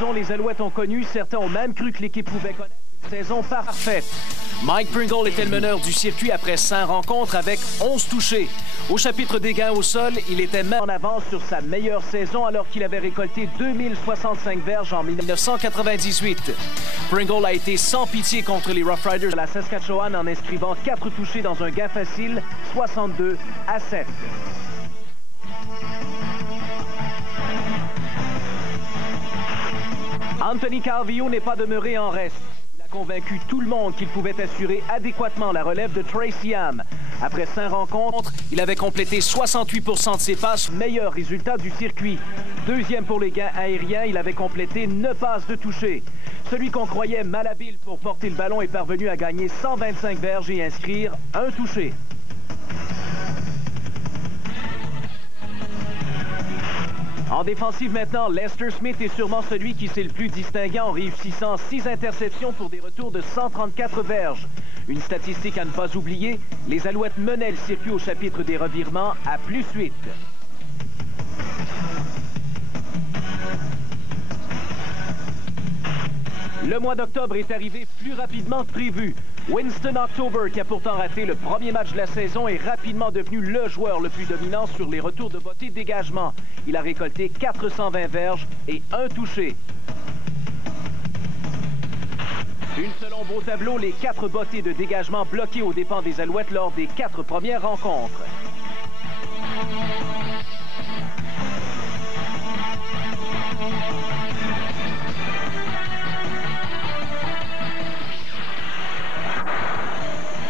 saison les Alouettes ont connu, certains ont même cru que l'équipe pouvait connaître une saison parfaite. Mike Pringle était le meneur du circuit après 5 rencontres avec 11 touchés. Au chapitre des gains au sol, il était même en avance sur sa meilleure saison alors qu'il avait récolté 2065 verges en 1998. Pringle a été sans pitié contre les Rough Riders de la Saskatchewan en inscrivant 4 touchés dans un gain facile, 62-7. Anthony Calvillo n'est pas demeuré en reste. Il a convaincu tout le monde qu'il pouvait assurer adéquatement la relève de Tracy Ham. Après 5 rencontres, il avait complété 68% de ses passes, meilleur résultat du circuit. Deuxième pour les gains aériens, il avait complété 9 passes de toucher. Celui qu'on croyait malhabile pour porter le ballon est parvenu à gagner 125 verges et inscrire un touché. En défensive maintenant, Lester Smith est sûrement celui qui s'est le plus distingué en réussissant 6 interceptions pour des retours de 134 verges. Une statistique à ne pas oublier, les Alouettes menaient le circuit au chapitre des revirements à +8. Le mois d'octobre est arrivé plus rapidement que prévu. Winston October, qui a pourtant raté le premier match de la saison, est rapidement devenu le joueur le plus dominant sur les retours de bottées dégagement. Il a récolté 420 verges et 1 touché. Une selon beau tableau, les 4 bottées de dégagement bloquées aux dépens des Alouettes lors des 4 premières rencontres.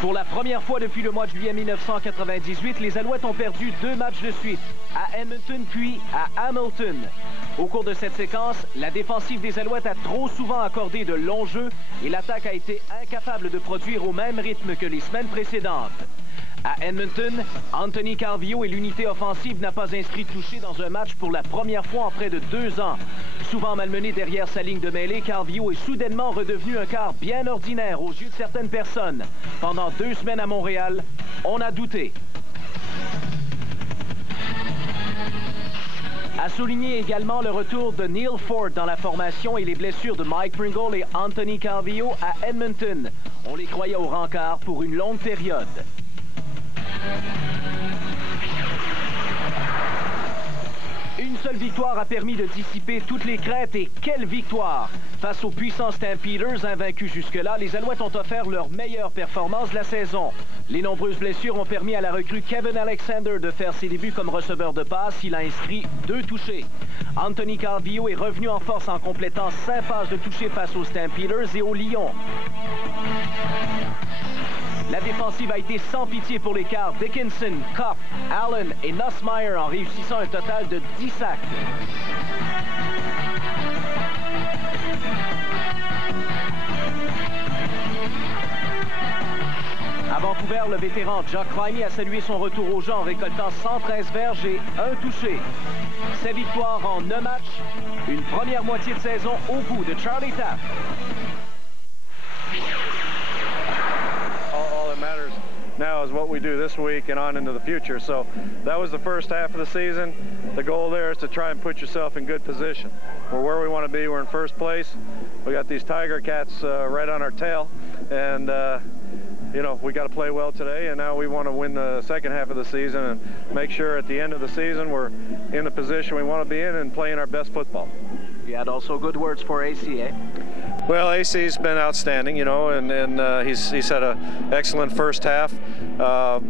Pour la première fois depuis le mois de juillet 1998, les Alouettes ont perdu 2 matchs de suite, à Edmonton puis à Hamilton. Au cours de cette séquence, la défensive des Alouettes a trop souvent accordé de longs jeux et l'attaque a été incapable de produire au même rythme que les semaines précédentes. À Edmonton, Anthony Calvillo et l'unité offensive n'a pas inscrit touché dans un match pour la première fois en près de 2 ans. Souvent malmené derrière sa ligne de mêlée, Calvillo est soudainement redevenu un quart bien ordinaire aux yeux de certaines personnes. Pendant 2 semaines à Montréal, on a douté. À souligner également le retour de Neil Ford dans la formation et les blessures de Mike Pringle et Anthony Calvillo à Edmonton. On les croyait au rencard pour une longue période. Une seule victoire a permis de dissiper toutes les craintes et quelle victoire! Face aux puissants Stampeders invaincus jusque-là, les Alouettes ont offert leur meilleure performance de la saison. Les nombreuses blessures ont permis à la recrue Kevin Alexander de faire ses débuts comme receveur de passe. Il a inscrit 2 touchés. Anthony Calvillo est revenu en force en complétant 5 passes de toucher face aux Stampeders et aux Lions. La défensive a été sans pitié pour l'écart. Dickinson, Kopp, Allen et Nussmeier en réussissant un total de 10 sacs. À Vancouver, le vétéran Jock Viney a salué son retour au jeu en récoltant 113 verges et 1 touché. 7 victoires en 9 matchs, une première moitié de saison au bout de Charlie Taft. Now is what we do this week and on into the future. So that was the first half of the season. The goal there is to try and put yourself in good position. We're where we want to be. We're in first place. We got these Tiger Cats right on our tail, and you know, we got to play well today, and now we want to win the second half of the season and make sure at the end of the season we're in the position we want to be in and playing our best football. You had also good words for AC, eh? Well, AC's been outstanding, you know, and he's had an excellent first half.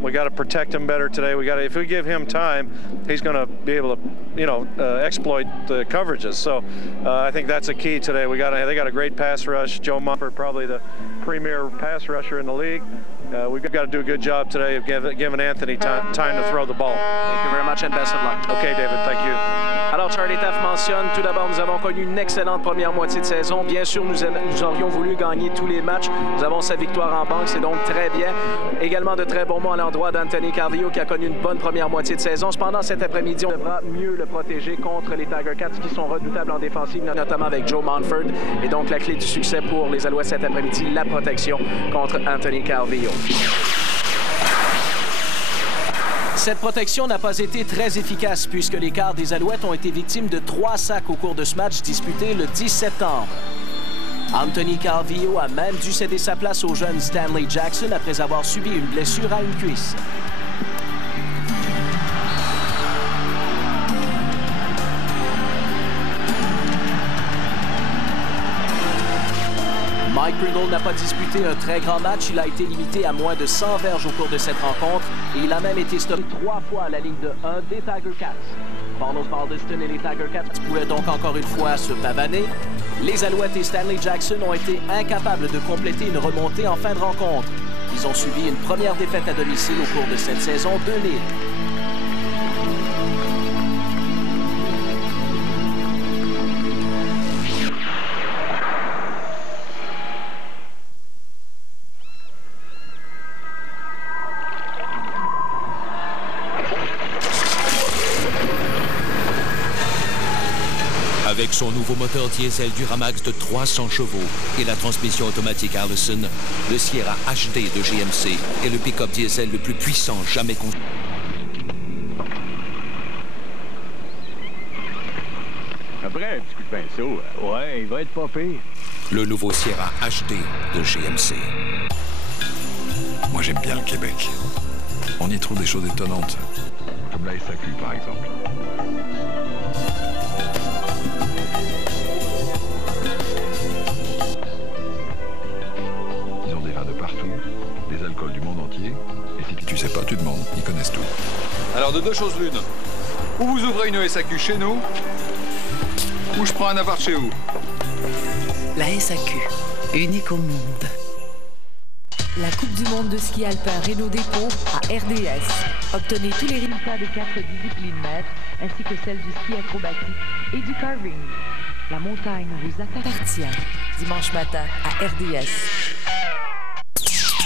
We got to protect him better today. If we give him time, he's going to be able to, you know, exploit the coverages. So I think that's a key today. They got a great pass rush. Joe Mumford, probably the premier pass rusher in the league. We've got to do a good job today of giving Anthony time to throw the ball. Thank you very much and best of luck. Okay, David, thank you. Alors, Charlie Taft mentionne, tout d'abord, nous avons connu une excellente première moitié de saison. Bien sûr, nous aurions voulu gagner tous les matchs. Nous avons sa victoire en banque, c'est donc très bien. Également de très bons mots à l'endroit d'Anthony Calvillo qui a connu une bonne première moitié de saison. Cependant, cet après-midi, on devra mieux le protéger contre les Tiger Cats qui sont redoutables en défensive, notamment avec Joe Mumford. Et donc, la clé du succès pour les Alouettes cet après-midi, la protection contre Anthony Calvillo. Cette protection n'a pas été très efficace puisque les quarts des Alouettes ont été victimes de 3 sacs au cours de ce match disputé le 10 septembre. Anthony Calvillo a même dû céder sa place au jeune Stanley Jackson après avoir subi une blessure à une cuisse. Mike Pringle n'a pas disputé un très grand match. Il a été limité à moins de 100 verges au cours de cette rencontre et il a même été stoppé 3 fois à la ligne de 1 des Tiger Cats. Carlos Baldiston et les Tiger Cats pouvaient donc encore une fois se pavaner. Les Alouettes et Stanley Jackson ont été incapables de compléter une remontée en fin de rencontre. Ils ont subi une première défaite à domicile au cours de cette saison 2000. Avec son nouveau moteur diesel Duramax de 300 chevaux et la transmission automatique Allison, le Sierra HD de GMC est le pick-up diesel le plus puissant jamais construit. Après un petit coup de pinceau, ouais, il va être pas pire. Le nouveau Sierra HD de GMC. Moi, j'aime bien le Québec. On y trouve des choses étonnantes. Comme la SAQ, par exemple. Ils ont des vins de partout, des alcools du monde entier. Et si tu sais pas, tu demandes. Ils connaissent tout. Alors, de deux choses l'une. Ou vous ouvrez une SAQ chez nous, ou je prends un appart chez vous. La SAQ, unique au monde. La Coupe du monde de ski alpin Renault Dépôt à RDS. Obtenez tous les résultats des 4 disciplines maîtres, ainsi que celles du ski acrobatique et du carving. La montagne vous appartient. Dimanche matin à RDS.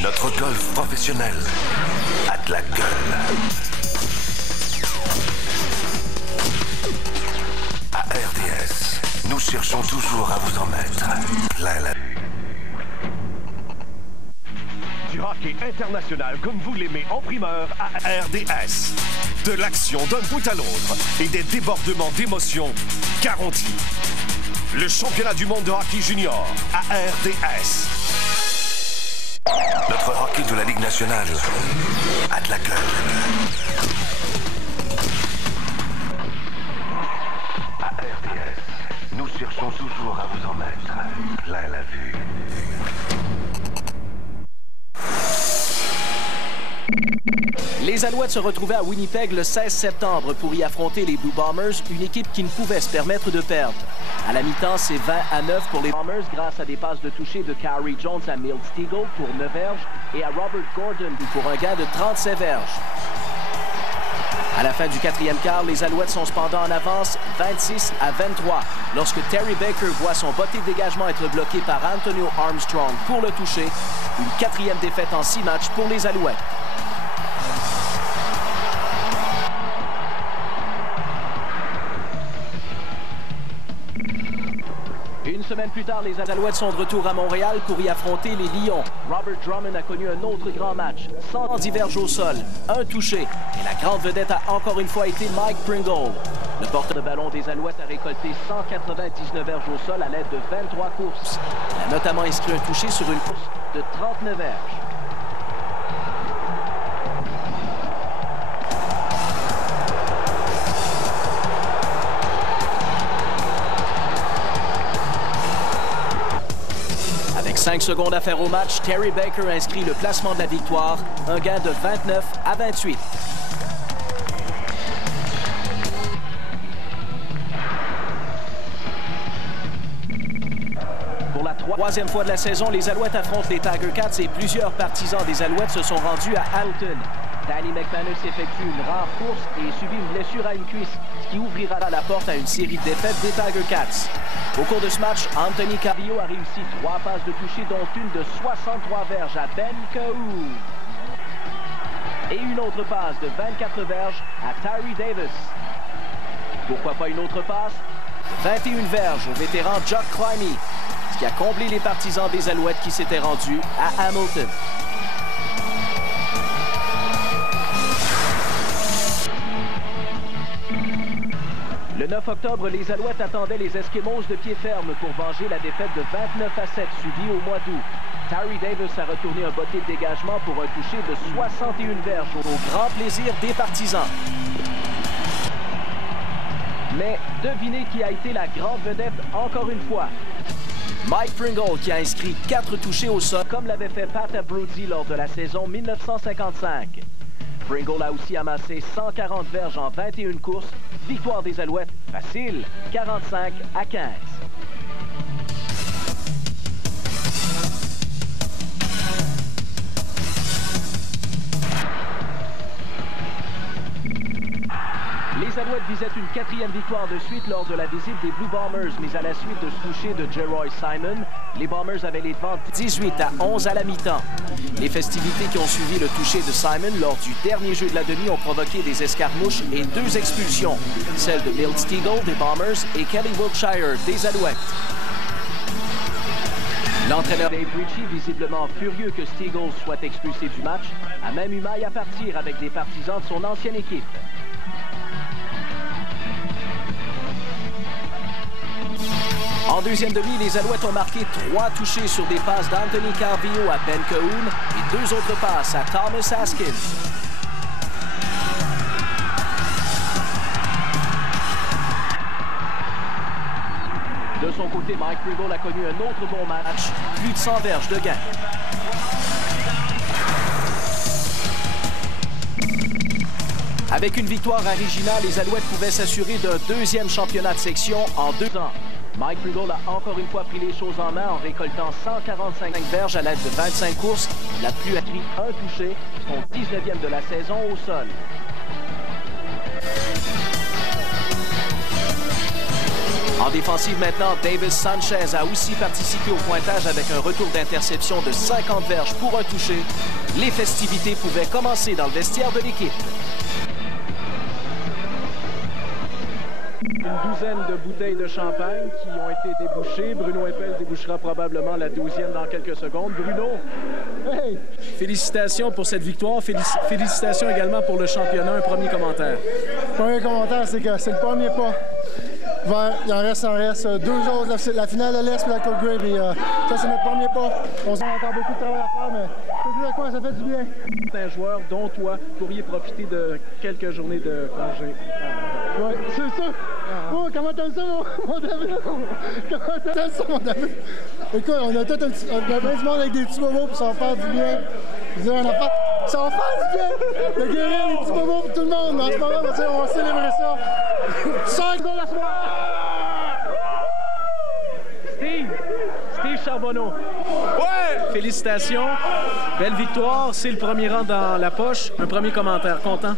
Notre golf professionnel a de la gueule. À RDS, nous cherchons toujours à vous en mettre plein la vue. Du hockey international comme vous l'aimez en primeur à RDS. De l'action d'un bout à l'autre et des débordements d'émotions garantis. Le championnat du monde de hockey junior à RDS. Notre hockey de la Ligue nationale a de la gueule. À RDS, nous cherchons toujours à vous en mettre plein la vue. Les Alouettes se retrouvaient à Winnipeg le 16 septembre pour y affronter les Blue Bombers, une équipe qui ne pouvait se permettre de perdre. À la mi-temps, c'est 20-9 pour les Bombers grâce à des passes de toucher de Carey Jones à Milt Stegall pour 9 verges et à Robert Gordon pour un gain de 37 verges. À la fin du 4e quart, les Alouettes sont cependant en avance 26-23 lorsque Terry Baker voit son botté de dégagement être bloqué par Antonio Armstrong pour le toucher. Une 4e défaite en 6 matchs pour les Alouettes. Une semaine plus tard, les Alouettes sont de retour à Montréal pour y affronter les Lions. Robert Drummond a connu un autre grand match, 110 verges au sol, un touché. Et la grande vedette a encore une fois été Mike Pringle. Le porteur de ballon des Alouettes a récolté 199 verges au sol à l'aide de 23 courses. Il a notamment inscrit un touché sur une course de 39 verges. Avec 5 secondes à faire au match, Terry Baker inscrit le placement de la victoire, un gain de 29-28. Pour la troisième fois de la saison, les Alouettes affrontent les Tiger Cats et plusieurs partisans des Alouettes se sont rendus à Hamilton. Danny McManus effectue une rare course et subit une blessure à une cuisse, ce qui ouvrira la porte à une série de défaites des Tiger Cats. Au cours de ce match, Anthony Calvillo a réussi 3 passes de toucher, dont une de 63 verges à Ben Cahoon. Et une autre passe de 24 verges à Tyree Davis. Pourquoi pas une autre passe? 21 verges au vétéran Jock Climey, ce qui a comblé les partisans des Alouettes qui s'étaient rendus à Hamilton. Le 9 octobre, les Alouettes attendaient les Eskimos de pied ferme pour venger la défaite de 29-7 subie au mois d'août. Tyree Davis a retourné un botté de dégagement pour un toucher de 61 verges au grand plaisir des partisans. Mais devinez qui a été la grande vedette encore une fois. Mike Pringle qui a inscrit 4 touchés au sol comme l'avait fait Pat Brody lors de la saison 1955. Pringle a aussi amassé 140 verges en 21 courses. Victoire des Alouettes, facile, 45-15. Les Alouettes visaient une 4e victoire de suite lors de la visite des Blue Bombers, mais à la suite de ce toucher de Geroy Simon, les Bombers avaient les devants 18-11 à la mi-temps. Les festivités qui ont suivi le toucher de Simon lors du dernier jeu de la demi ont provoqué des escarmouches et 2 expulsions, celle de Milt Stegall des Bombers et Kelly Wiltshire des Alouettes. L'entraîneur Dave Ritchie, visiblement furieux que Stegall soit expulsé du match, a même eu maille à partir avec des partisans de son ancienne équipe. En deuxième demi, les Alouettes ont marqué 3 touchés sur des passes d'Anthony Carvillo à Ben Cahoon et 2 autres passes à Thomas Haskins. De son côté, Mike Pringle a connu un autre bon match, plus de 100 verges de gain. Avec une victoire à Regina, les Alouettes pouvaient s'assurer d'un 2e championnat de section en 2 ans. Mike Pringle a encore une fois pris les choses en main en récoltant 145 verges à l'aide de 25 courses. La plus écrit un touché, son 19e de la saison au sol. En défensive maintenant, Davis Sanchez a aussi participé au pointage avec un retour d'interception de 50 verges pour un touché. Les festivités pouvaient commencer dans le vestiaire de l'équipe. Une douzaine de bouteilles de champagne qui ont été débouchées. Bruno Eppel débouchera probablement la 12e dans quelques secondes. Bruno, hey! Félicitations pour cette victoire. Félicitations également pour le championnat. Un premier commentaire. Le premier commentaire, c'est que c'est le premier pas. Il en reste 2 autres, la finale de l'Est et la Coupe Grey. Ça, c'est notre premier pas. On a encore beaucoup de travail à faire, mais c'est quoi, ça fait du bien. Un joueur dont toi pourriez profiter de quelques journées de congé. Oui, c'est ça. Oh, comment t'aimes ça, mon David? Comment t'aimes ça, mon David? Écoute, on a tout plein de monde avec des petits bobos pour s'en faire du bien. Ça va faire du bien! De guérir les petits bobos pour tout le monde. En ce moment, on va célébrer ça. 5 goals à soir! Steve Charbonneau. Ouais! Félicitations. Belle victoire. C'est le premier rang dans la poche. Un premier commentaire. Content?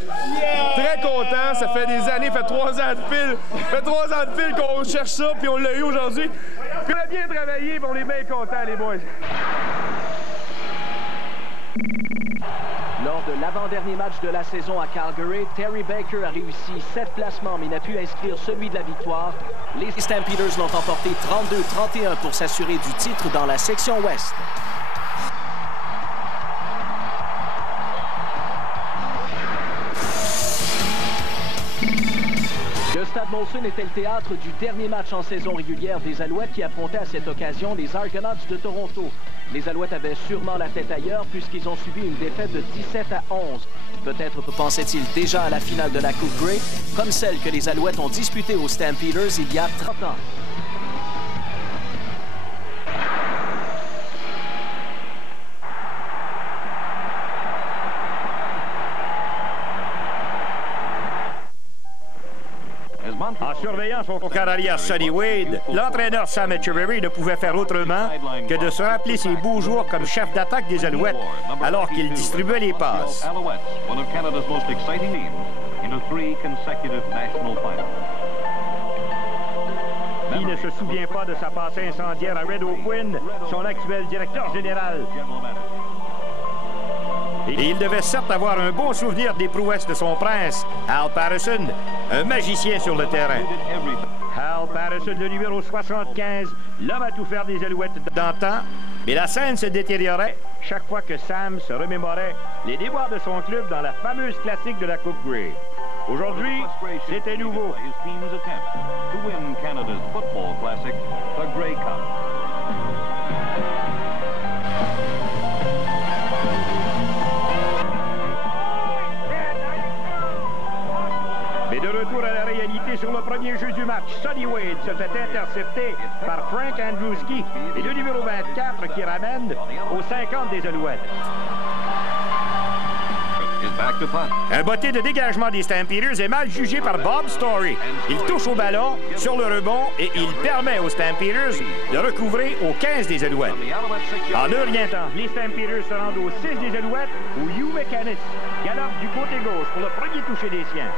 Très content. Ça fait des années, ça fait 3 ans de fil. Ça fait 3 ans de fil qu'on cherche ça, puis on l'a eu aujourd'hui. Puis on a bien travaillé, puis on est bien contents, les boys. Lors de l'avant-dernier match de la saison à Calgary, Terry Baker a réussi 7 placements mais n'a pu inscrire celui de la victoire. Les Stampeders l'ont emporté 32-31 pour s'assurer du titre dans la section Ouest. Le Stade Molson était le théâtre du dernier match en saison régulière des Alouettes qui affrontaient à cette occasion les Argonauts de Toronto. Les Alouettes avaient sûrement la tête ailleurs puisqu'ils ont subi une défaite de 17-11. Peut-être pensait-il déjà à la finale de la Coupe Grey, comme celle que les Alouettes ont disputée aux Stampeders il y a 30 ans. En surveillant son quart arrière Sonny Wade, l'entraîneur Sam Etcheverry ne pouvait faire autrement que de se rappeler ses beaux jours comme chef d'attaque des Alouettes, alors qu'il distribuait les passes. Qui ne se souvient pas de sa passe incendiaire à Red O'Quinn, son actuel directeur général? Et il devait certes avoir un bon souvenir des prouesses de son prince, Hal Patterson, un magicien sur le terrain. Hal Patterson, le numéro 75, l'homme à tout faire des Alouettes d'antan. Mais la scène se détériorait chaque fois que Sam se remémorait les déboires de son club dans la fameuse classique de la Coupe Grey. Aujourd'hui, c'était nouveau. Mais de retour à la réalité sur le premier jeu du match, Sonny Wade se fait intercepter par Frank Andruski et le numéro 24 qui ramène aux 50 des Alouettes. Un botté de dégagement des Stampeders est mal jugé par Bob Story. Il touche au ballon sur le rebond et il permet aux Stampeders de recouvrer aux 15 des Alouettes. En un rien temps, les Stampeders se rendent aux 6 des Alouettes où Hugh McAnis galope du côté gauche pour le premier toucher des siens.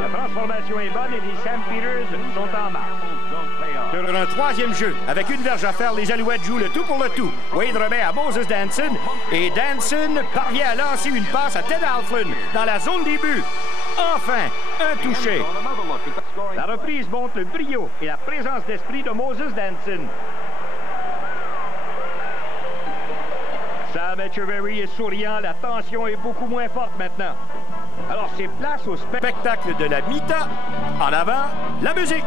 La transformation est bonne et les Stampeders sont en marche. Sur un troisième jeu, avec une verge à faire, les Alouettes jouent le tout pour le tout. Wade remet à Moses Danson et Danson parvient à lancer une passe à Ted Alflin dans la zone des buts. Enfin, un touché. La reprise montre le brio et la présence d'esprit de Moses Danson. Sam Etcheverry est souriant, la tension est beaucoup moins forte maintenant. Alors c'est place au spectacle de la mi-temps. En avant, la musique.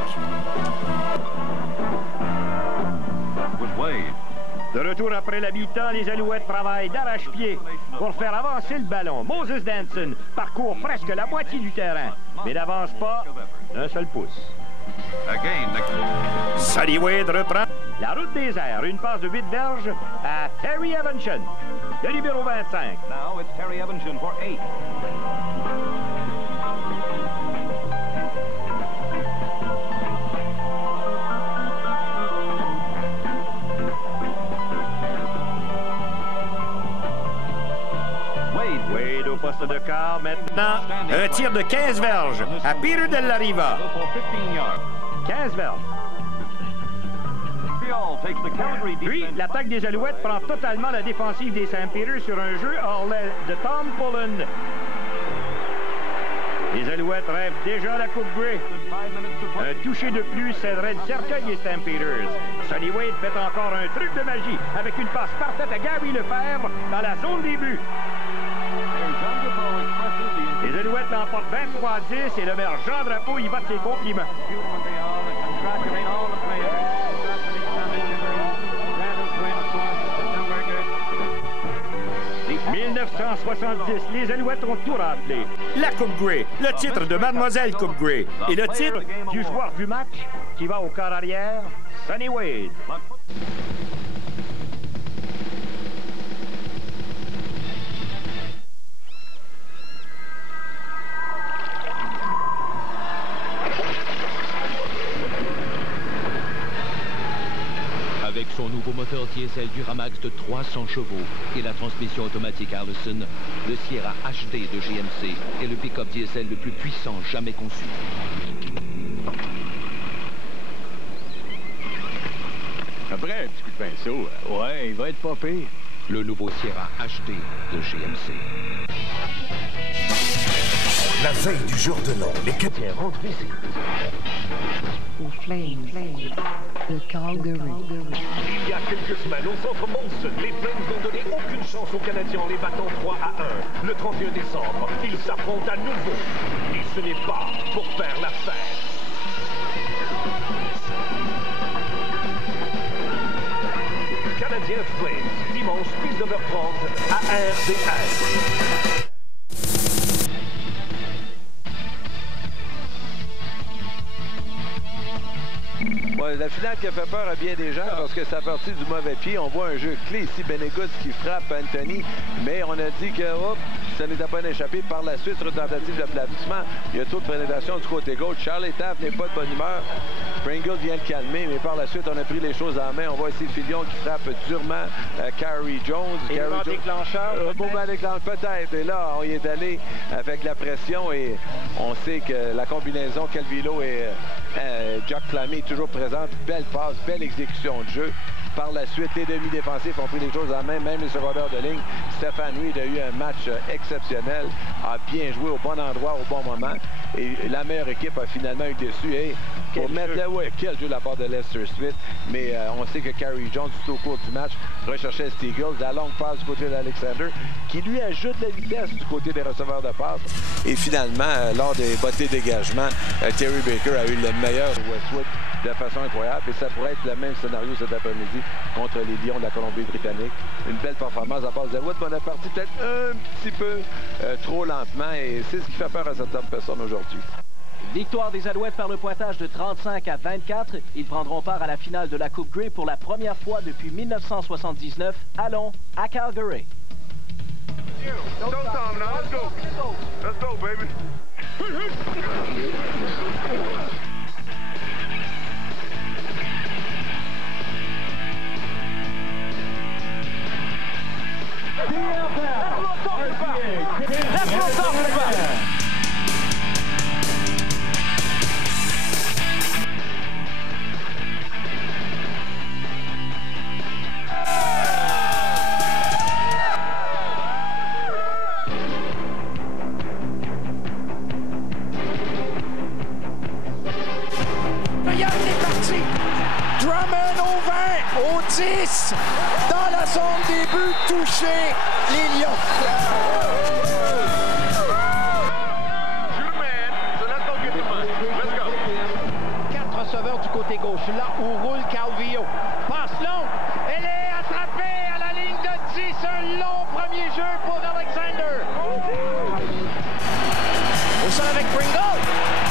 De retour après la mi-temps, les Alouettes travaillent d'arrache-pied pour faire avancer le ballon. Moses Danson parcourt presque la moitié du terrain, mais n'avance pas d'un seul pouce. Sonny Wade reprend la route des airs. Une passe de 8 verges à Terry Evanson, le numéro 25. Now it's Terry Evanson for 8. Wade au poste de quart. Maintenant, un tir de 15 verges à Peter Della Riva. 15 verges. Puis, l'attaque des Alouettes prend totalement la défensive des Stampeders sur un jeu hors l'aile de Tom Pullen. Les Alouettes rêvent déjà la Coupe Grey. Un toucher de plus céderait le cercueil des Stampeders. Sonny Wade fait encore un truc de magie avec une passe parfaite à Gary Lefebvre dans la zone des buts. Les Alouettes l'emportent 23-10 et le maire Jean Drapeau y va de ses compliments. 1970, les Alouettes ont tout raflé. La Coupe Grey, le titre de Mademoiselle Coupe Grey et le titre du joueur du match qui va au quart arrière, Sonny Wade. Avec son nouveau moteur diesel Duramax de 300 chevaux et la transmission automatique Allison, le Sierra HD de GMC est le pick-up diesel le plus puissant jamais conçu. Après un petit coup de pinceau, ouais, il va être pas pire. Le nouveau Sierra HD de GMC. La veille du jour de l'an, les Canadiens rendent visite au Flames de Calgary. Il y a quelques semaines, au centre Molson, les Flames n'ont donné aucune chance aux Canadiens en les battant 3-1. Le 31 décembre, ils s'affrontent à nouveau. Et ce n'est pas pour faire la fête. Canadiens Flames, dimanche 19h30 à RDS. Ouais, la finale qui a fait peur à bien des gens parce que c'est parti du mauvais pied. On voit un jeu clé ici, Benegoods qui frappe Anthony, mais on a dit que ça n'était pas un échappé. Par la suite, sur une tentative d'aplatissement, il y a trop de pénétration du côté gauche. Charlie Taft n'est pas de bonne humeur. Pringle vient le calmer, mais par la suite, on a pris les choses en main. On voit ici Filion qui frappe durement Carey Jones. Et moment déclencheur, moment déclencheur, peut-être. Et là, on y est allé avec la pression et on sait que la combinaison Calvillo et Jack Flammé est toujours présente. Belle passe, belle exécution de jeu. Par la suite, les demi-défensifs ont pris les choses en main, même les secondaires de ligne. Stéphane Reed a eu un match exceptionnel, a bien joué au bon endroit, au bon moment. Et la meilleure équipe a finalement eu dessus. Et pour mettre quel jeu de la part de Lester Smith. Mais on sait que Carey Jones, tout au cours du match, recherchait Steagles. La longue passe du côté d'Alexander, qui lui ajoute la vitesse du côté des receveurs de passe. Et finalement, lors des bottées dégagement, Terry Baker a eu le meilleur Westwood de façon incroyable. Et ça pourrait être le même scénario cet après-midi contre les Lions de la Colombie-Britannique. Une belle performance à part de Wood, mais on est parti peut-être un petit peu trop lentement. Et c'est ce qui fait peur à certaines personnes aujourd'hui. Victoire des Alouettes par le pointage de 35-24. Ils prendront part à la finale de la Coupe Grey pour la première fois depuis 1979. Allons à Calgary. Don't stop now. Let's go. Let's go, baby. That's what I'm talking about. C'est parti. Drummond au 20, au 10, dans la zone des buts, touché les Lions. 4 receveurs du côté gauche, là où roule Calvillo. Passe longue, elle est attrapée à la ligne de 10, un long premier jeu pour Alexander. Au sol avec Pringle,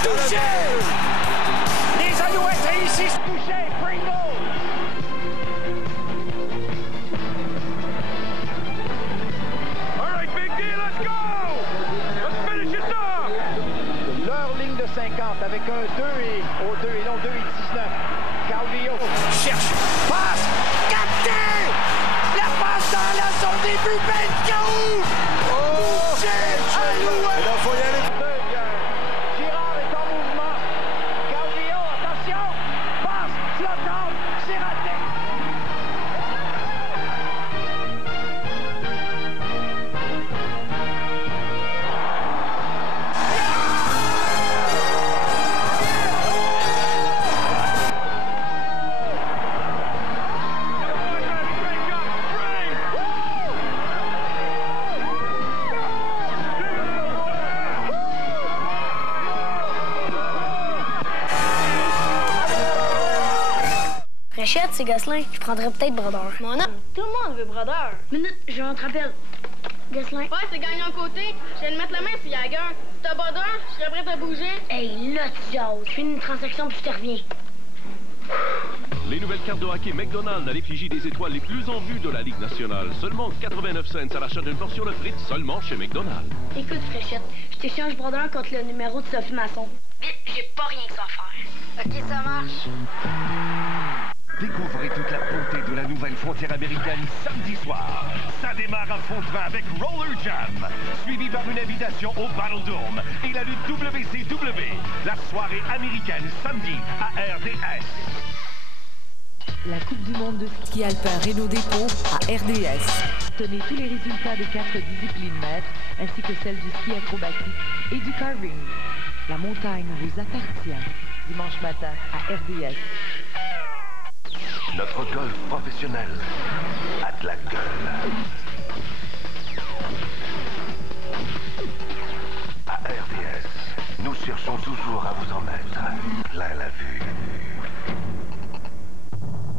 touché! Les Alouettes réussissent toucher Pringle. All right, Big D, let's go! Let's finish this off! Leur ligne de 50 avec un 2 et au 2 et non 2 et 19. Calvillo cherche, passe, capté! La passe dans la zone des buts, Benko! Touché, Alouette! Il faut y aller. Girard est en mouvement. Calvillo, attention! Passe, flottante, c'est raté! Fréchette, c'est Gosselin. Je prendrais peut-être Brodeur. Mon nom, tout le monde veut Brodeur. Minute, je te rappelle. Gosselin. Ouais, c'est gagnant côté. Je vais te mettre la main sur Jagger. T'as Brodeur, je serais prêt à bouger. Hey, là, tu jases. Je fais une transaction puis je te reviens. Les nouvelles cartes de hockey McDonald's à l'effigie des étoiles les plus en vue de la Ligue nationale. Seulement 89 cents à l'achat d'une portion de frites seulement chez McDonald's. Écoute, Fréchette, je t'échange Brodeur contre le numéro de Sophie Masson. Vite, j'ai pas rien que ça à faire. OK, ça marche. Découvrez toute la beauté de la nouvelle frontière américaine samedi soir. Ça démarre à fond de train avec Roller Jam, suivi par une invitation au Battle Dome et la lutte WCW. La soirée américaine samedi à RDS. La Coupe du monde de ski alpin Renault Dépôt à RDS. Tenez tous les résultats des 4 disciplines maîtres, ainsi que celles du ski acrobatique et du carving. La montagne vous appartient. Dimanche matin à RDS. Notre golf professionnel a de la gueule. À RDS, nous cherchons toujours à vous en mettre plein la vue.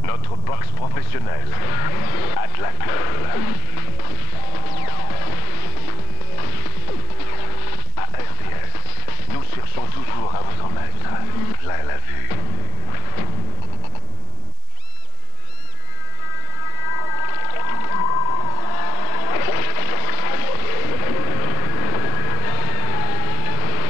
Notre boxe professionnelle a de la gueule. À RDS, nous cherchons toujours à vous en mettre plein la vue.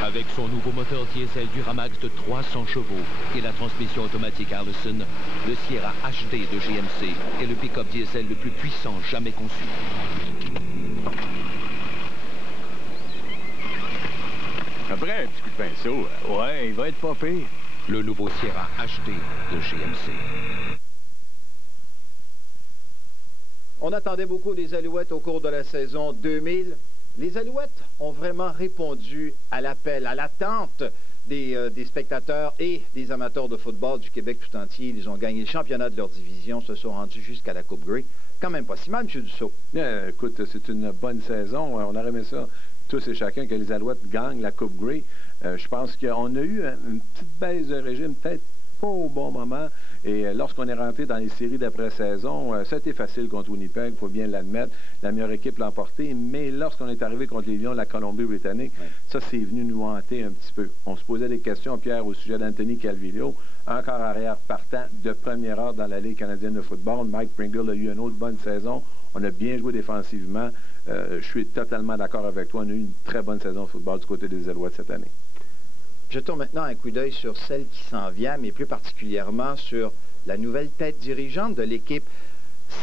Avec son nouveau moteur diesel Duramax de 300 chevaux et la transmission automatique Allison, le Sierra HD de GMC est le pick-up diesel le plus puissant jamais conçu. Après un petit coup de pinceau, ouais, il va être pas pire. Le nouveau Sierra HD de GMC. On attendait beaucoup des Alouettes au cours de la saison 2000. Les Alouettes ont vraiment répondu à l'appel, à l'attente des spectateurs et des amateurs de football du Québec tout entier. Ils ont gagné le championnat de leur division, se sont rendus jusqu'à la Coupe Grey. Quand même pas si mal, M. Dussault. Écoute, c'est une bonne saison. On aurait aimé ça, tous et chacun, que les Alouettes gagnent la Coupe Grey. Je pense qu'on a eu une petite baisse de régime, peut-être pas au bon moment. Et lorsqu'on est rentré dans les séries d'après-saison, ça a été facile contre Winnipeg, il faut bien l'admettre. La meilleure équipe l'a emporté. Mais lorsqu'on est arrivé contre les Lions de la Colombie-Britannique, ça, c'est venu nous hanter un petit peu. On se posait des questions, Pierre, au sujet d'Anthony Calvillo. Encore arrière partant de première heure dans la Ligue canadienne de football. Mike Pringle a eu une autre bonne saison. On a bien joué défensivement. Je suis totalement d'accord avec toi. On a eu une très bonne saison de football du côté des Alouettes cette année. Je tourne maintenant un coup d'œil sur celle qui s'en vient, mais plus particulièrement sur la nouvelle tête dirigeante de l'équipe.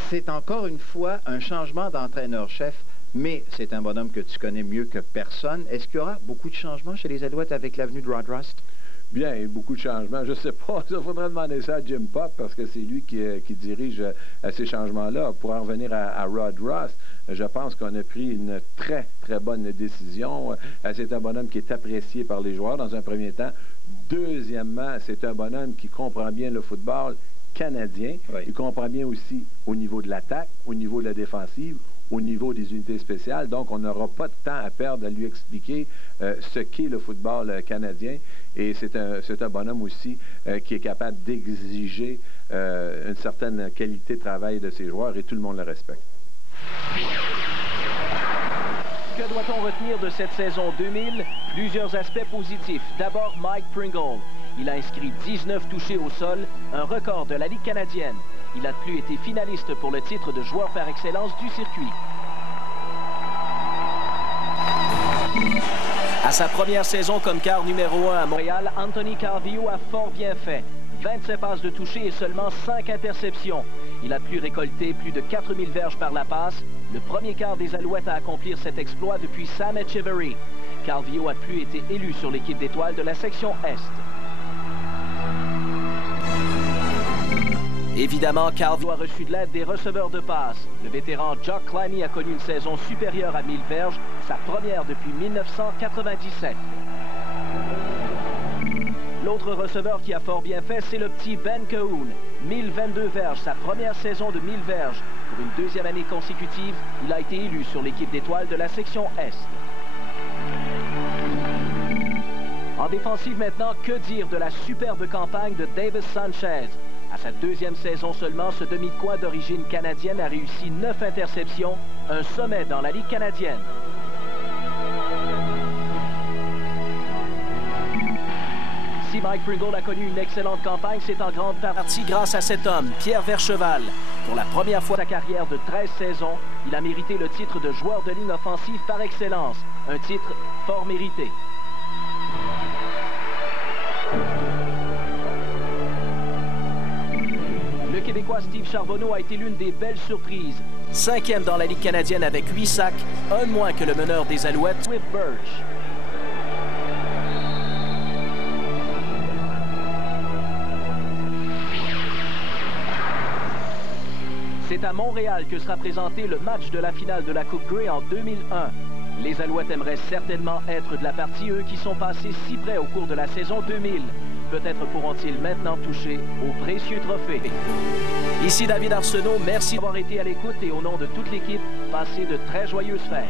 C'est encore une fois un changement d'entraîneur-chef, mais c'est un bonhomme que tu connais mieux que personne. Est-ce qu'il y aura beaucoup de changements chez les Alouettes avec l'avenue de Rod Rust? Bien, il y a beaucoup de changements. Je ne sais pas. Il faudrait demander ça à Jim Popp parce que c'est lui qui dirige ces changements-là. Pour en revenir à Rod Rust, je pense qu'on a pris une très, très bonne décision. C'est un bonhomme qui est apprécié par les joueurs dans un premier temps. Deuxièmement, c'est un bonhomme qui comprend bien le football canadien. Oui. Il comprend bien aussi au niveau de l'attaque, au niveau de la défensive, au niveau des unités spéciales. Donc, on n'aura pas de temps à perdre à lui expliquer ce qu'est le football canadien. Et c'est un bonhomme aussi qui est capable d'exiger une certaine qualité de travail de ses joueurs et tout le monde le respecte. Que doit-on retenir de cette saison 2000? Plusieurs aspects positifs. D'abord, Mike Pringle. Il a inscrit 19 touchés au sol, un record de la Ligue canadienne. Il a de plus été finaliste pour le titre de joueur par excellence du circuit. À sa première saison comme quart numéro 1 à Montréal, Anthony Calvillo a fort bien fait. 27 passes de toucher et seulement 5 interceptions. Il a pu récolter plus de 4000 verges par la passe. Le premier quart des Alouettes à accomplir cet exploit depuis Sam Etcheverry. Calvillo a plus été élu sur l'équipe d'étoiles de la section Est. Évidemment, Calvillo a reçu de l'aide des receveurs de passe. Le vétéran Jock Climie a connu une saison supérieure à 1000 verges, sa première depuis 1997. L'autre receveur qui a fort bien fait, c'est le petit Ben Cahoon. 1022 verges, sa première saison de 1000 verges. Pour une deuxième année consécutive, il a été élu sur l'équipe d'étoiles de la section Est. En défensive maintenant, que dire de la superbe campagne de Davis Sanchez? À sa deuxième saison seulement, ce demi de coin d'origine canadienne a réussi 9 interceptions, un sommet dans la Ligue canadienne. Si Mike Pringle a connu une excellente campagne, c'est en grande partie grâce à cet homme, Pierre Vercheval. Pour la première fois de sa carrière de 13 saisons, il a mérité le titre de joueur de ligne offensive par excellence, un titre fort mérité. Le Québécois Steve Charbonneau a été l'une des belles surprises. 5e dans la Ligue canadienne avec 8 sacs, un de moins que le meneur des Alouettes, Swift Birch. C'est à Montréal que sera présenté le match de la finale de la Coupe Grey en 2001. Les Alouettes aimeraient certainement être de la partie, eux qui sont passés si près au cours de la saison 2000. Peut-être pourront-ils maintenant toucher au précieux trophée. Ici David Arsenault, merci d'avoir été à l'écoute et au nom de toute l'équipe, passez de très joyeuses fêtes.